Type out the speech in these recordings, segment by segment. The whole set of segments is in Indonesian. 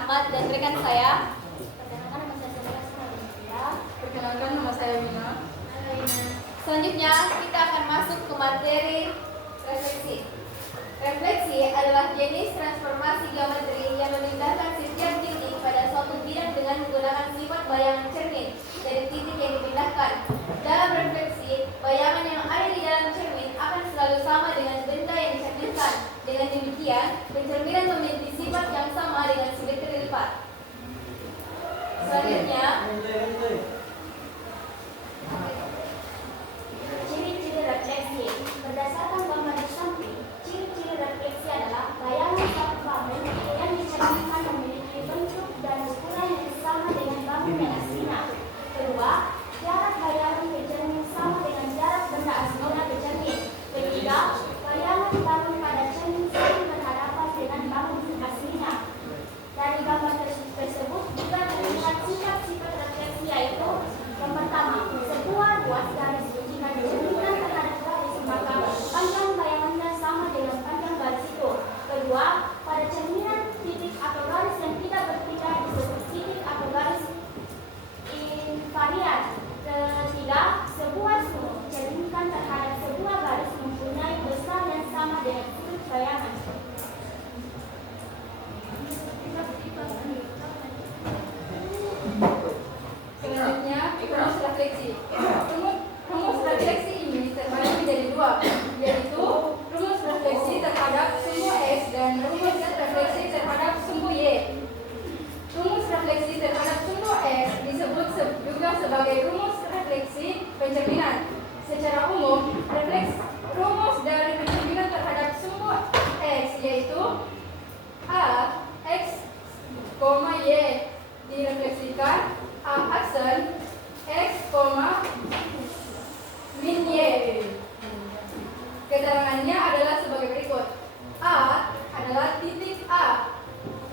Ahmad dan rekan saya. Perkenalkan nama saya Mina. Selanjutnya kita akan masuk ke materi refleksi. Refleksi adalah jenis transformasi geometri yang memindahkan setiap titik pada suatu bidang dengan menggunakan sifat bayangan cermin dari titik yang dipindahkan. Dalam refleksi, bayangan yang ada di dalam cermin akan selalu sama dengan benda yang dicerminkan. Dengan demikian, pencerminan memiliki sifat yang sama dengan simetri lipat. Selanjutnya, ciri-ciri refleksi. Berdasarkan gambar di samping, ciri-ciri refleksi adalah bayangan suatu bangun yang dicerminkan memiliki bentuk dan ukuran yang sama dengan bangun yang aslinya. Kedua, jarak bayangan ke cermin sama dengan jarak benda aslinya ke cermin. Ketiga, bayangan bangun pada cermin saling berhadapan dengan bangun aslinya. Dari gambar tersebut juga terlihat sifat-sifat refleksi, yaitu yang pertama, sebuah ruas garis jika dicerminkan terhadap garis maka panjang bayangannya sama dengan panjang garis itu. Kedua, pada cerminan titik atau garis yang tidak berpindah disebut titik atau garis invariant. Ketiga, sebuah sudut dicerminkan terhadap sebuah garis mempunyai besar yang sama dengan sudut bayangan. Selanjutnya, rumus refleksi. Rumus refleksi ini terbagi menjadi dua, yaitu rumus refleksi terhadap sumbu X dan rumus refleksi terhadap sumbu Y. Rumus refleksi terhadap sumbu X disebut juga sebagai rumus refleksi pencerminan. Secara umum, rumus dari pencerminan terhadap sumbu X yaitu A X, Y direfleksikan A aksen X, min Y. Keterangannya adalah sebagai berikut. A adalah titik A.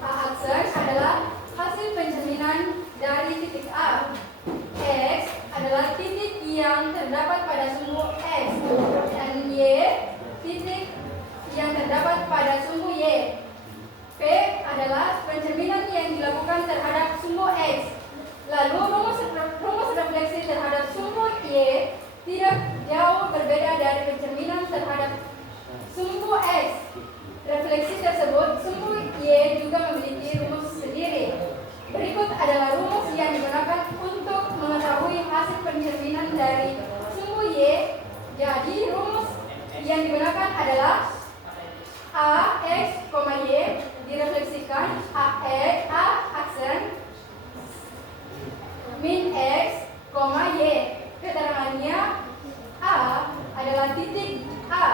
A aksen adalah hasil pencerminan dari titik A. X adalah titik yang terdapat pada sumbu X. Dan Y titik yang terdapat pada sumbu Y. P adalah pencerminan yang dilakukan terhadap sumbu X. Lalu rumus refleksi terhadap sumbu Y tidak jauh berbeda dari pencerminan terhadap sumbu X. Refleksi tersebut, sumbu Y juga memiliki rumus sendiri. Berikut adalah rumus yang digunakan untuk mengetahui hasil pencerminan dari sumbu Y. Jadi rumus yang digunakan adalah A X, Y direfleksikan A aksen min X, Y. Keterangannya A adalah titik A.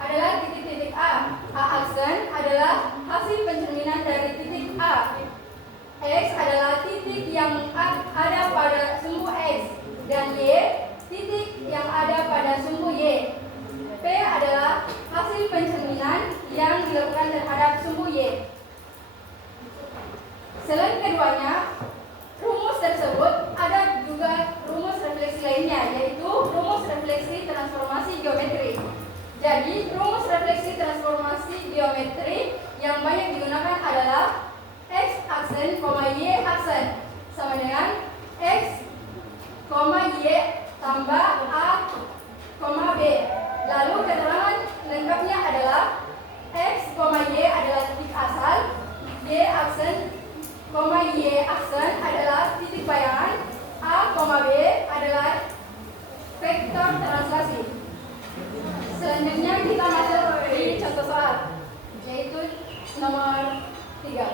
Titik A. A aksen adalah hasil pencerminan dari titik A. X adalah titik yang ada pada sumbu X. Dan Y titik yang ada pada sumbu Y. P adalah hasil pencerminan yang dilakukan terhadap sumbu Y. Selain keduanya, rumus tersebut ada juga rumus refleksi lainnya, yaitu rumus refleksi transformasi geometri. Jadi, rumus refleksi transformasi geometri yang banyak digunakan adalah X aksen, Y aksen sama dengan X, Y tambah A, B. Lalu keterangan lengkapnya adalah X, Y adalah titik asal, Y aksen, Y aksen adalah titik bayangan, A, B adalah vektor translasi. Selanjutnya kita masuk di contoh soal, yaitu nomor 3.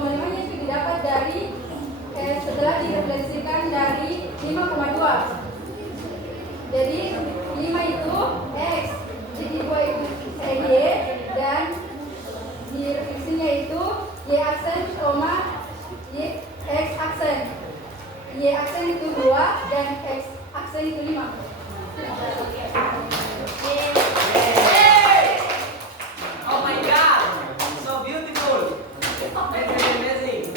5,5 nya itu didapat dari setelah direfleksikan dari 5,2. Jadi 5 itu X, jadi 2 itu Y, dan di refleksinya itu Y aksen, Y X aksen. Y aksen itu 2 dan X aksen itu 5. Oh my God, so beautiful. Very amazing.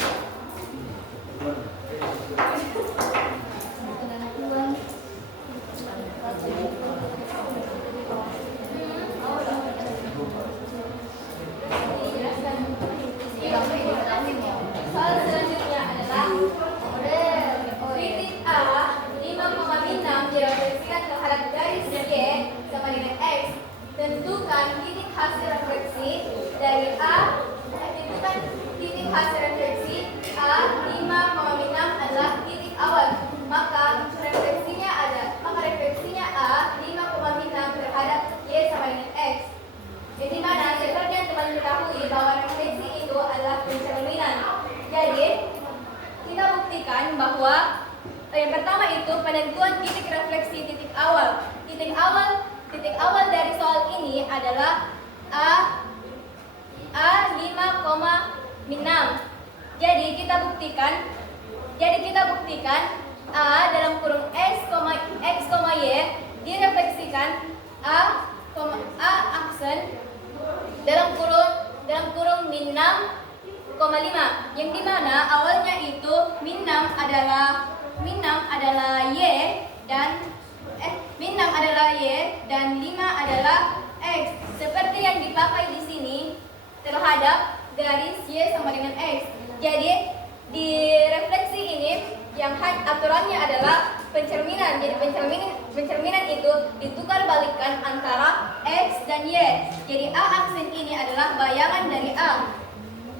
Soal selanjutnya adalah titik A 5,6 direfleksikan terhadap garis Y sama dengan X. Tentukan titik hasil refleksi dari tentukan titik hasil refleksi A 5,6 adalah titik awal. Maka refleksinya A 5,6 terhadap Y sama dengan X. Di mana seperti yang teman ketahui bahwa refleksi itu adalah pencerminan. Jadi kita buktikan bahwa yang pertama itu penentuan titik refleksi titik awal. Titik awal dari soal ini adalah A 5,6. Jadi kita buktikan A dalam kurung X, Y direfleksikan A aksen dalam kurung min 6,5, yang dimana awalnya itu min 6 adalah Y dan 5 adalah X, seperti yang dipakai di sini terhadap garis Y sama dengan X. Jadi di refleksi ini yang aturannya adalah pencerminan. Jadi pencerminan itu ditukar balikkan antara X dan Y. Jadi A aksen ini adalah bayangan dari A.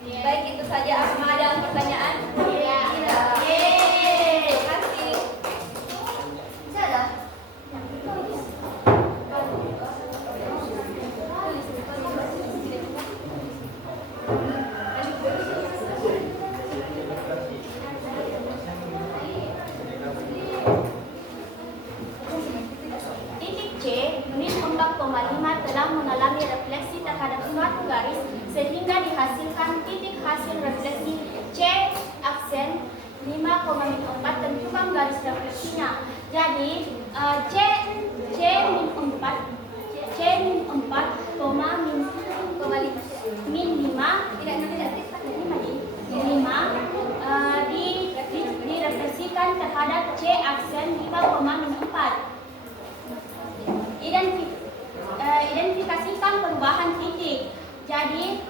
Baik, itu saja. Apakah ada pertanyaan? Iya. Terima kasih. Sudah. Titik C, min 4,5 telah mengalami refleksi terhadap suatu garis sehingga dihasilkan titik hasil refleksi C aksen 5,4. Tentukan garis refleksinya. Jadi C min 4 min 5 direfleksikan terhadap C aksen 5,4. Identifikasikan perubahan titik. Jadi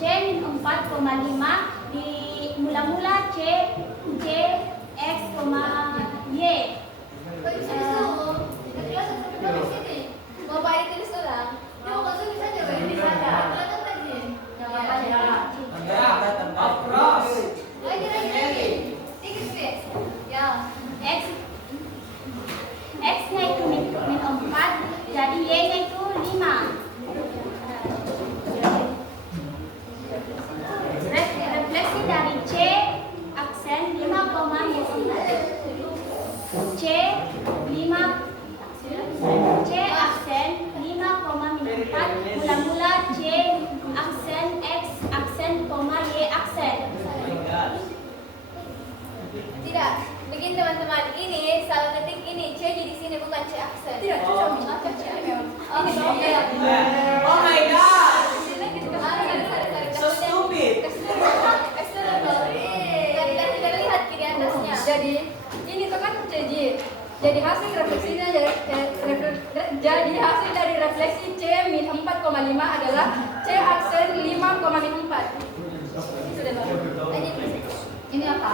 C min 4,5 di mula-mula C X, Y. Mau Pak Edi tulis ulang? Ya, mau tulis saja, Pak. Tulis saja. Kelihatan tadi. Jangan apa-apa. Of course. Lagi. Sedikit. Ya. X-nya itu min 4, jadi Y-nya itu 5. Refleksi dari C aksen 5,4. C aksen 5,4 mula-mula C aksen X aksen, Y aksen. Tidak. Begini teman-teman, ini salah ketik ini C di sini bukan C aksen. Tidak, cocok. C memang. Oh, iya. Oh my God, Sorry. so stupid. Kita lihat kiri atasnya. Jadi ini tuh kan CJ. Jadi hasil refleksinya jadi hasil dari refleksi C min 4,5 adalah C aksen 5,4. Sudah tahu. Ini apa?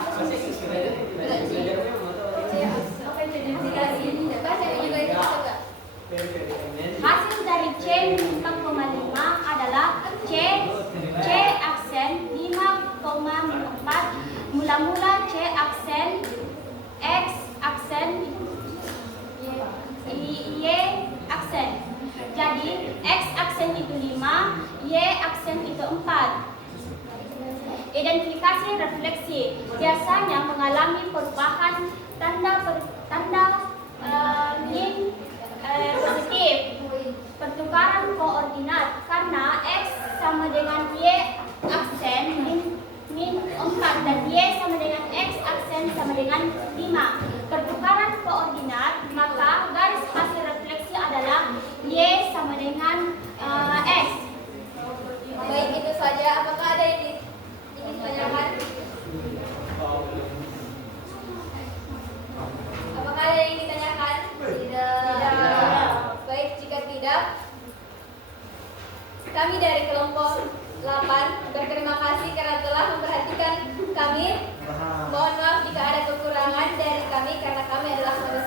Hasil dari C min 4,5 adalah C aksen 5,4 mula-mula C aksen X aksen, Y aksen. Jadi X aksen itu 5, refleksi biasanya mengalami perubahan tanda positif pertukaran koordinat karena X sama dengan Y aksen min 4 dan Y sama dengan X aksen sama dengan 5. Pertukaran koordinat, maka garis hasil refleksi adalah Y sama dengan X. Baik, itu saja. Apakah ada yang ingin ditanyakan? Apakah ada yang ingin ditanyakan? Tidak. Baik, jika tidak, kami dari kelompok 8 berterima kasih karena telah memperhatikan kami. Mohon maaf jika ada kekurangan dari kami karena kami adalah manusia